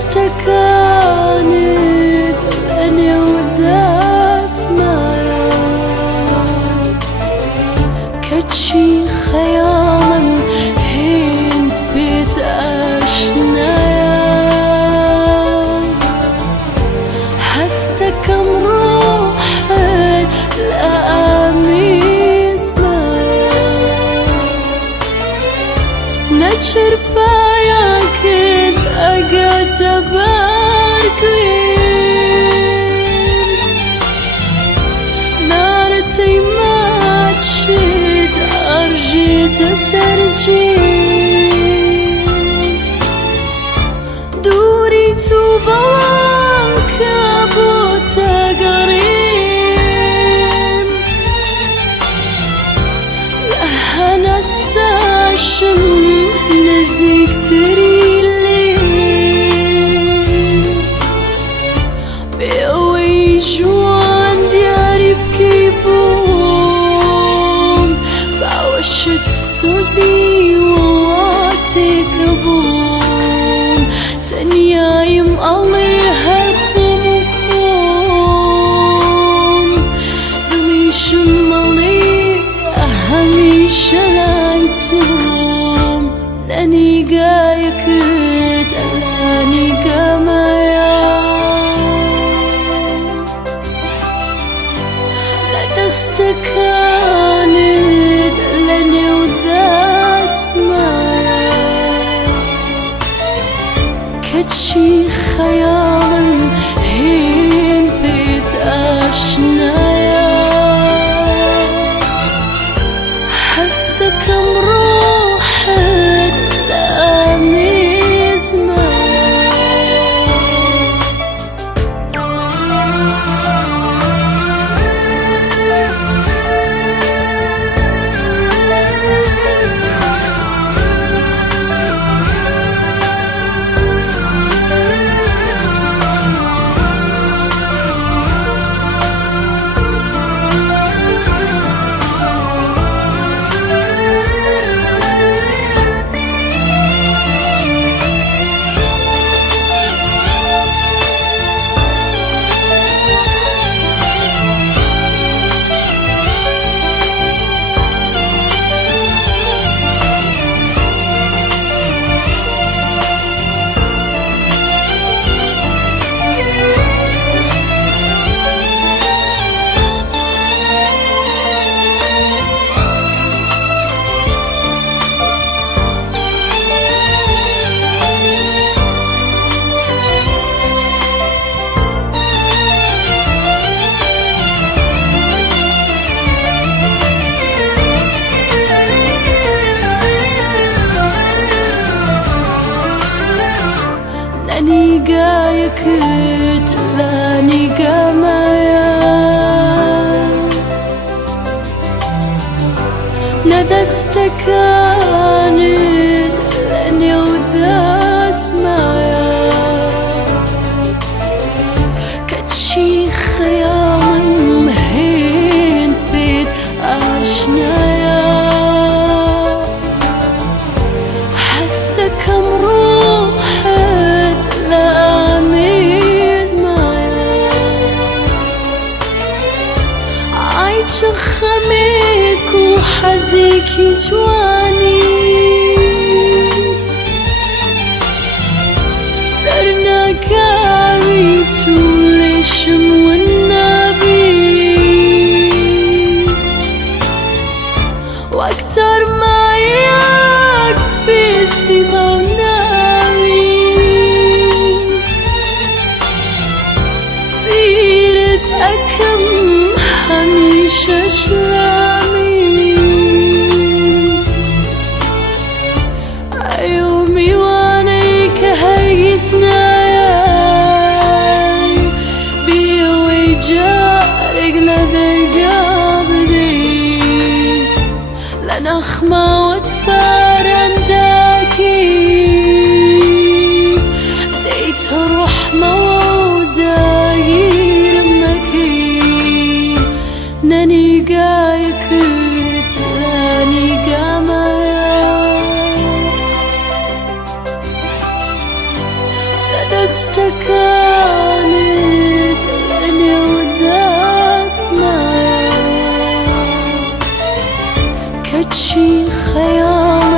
استكانت أنا وذا اسمايا كتشي خيالا هند بيت أشنايا هستكم روحي لأميز مايا نتشر بايا كد أقات باركوين نارتي ما تشد أرجي تسرجي دوري توبان كابوتا قريم لهنا الساشم نزيك تريلي بيوي جوان دياري بكيبوم بعوشت سوزي وواتي كبوم تنيايم عليها الخوم وخوم بميشم عليها هميشة لانتوم لاني قايكت لاني قامايا لا تستكانت لاني وذا اسمايا كتشي خيالا هين بيت أشنايا حستكم روحي لأميز مايا لاني قايكت لاني قامايا ندى استكانت لاني وذا اسمايا كتشي خيالا مهين بيت أشنايا حستكم روحي لأميز مايا عايش خميك وحزيكي جواني درنا كاوي توليشم والنبي واكتر ما ياك بسما وناوي بيرت أكم هميشة شلامي يومي وانيك هيسناي بيوي جارق نذر قابدي لنخمة وتبار عنداكي ديت رحمة وداير مكي ناني قايكت لاني قامايا استكاني دلني وداس معايا كتشي خيال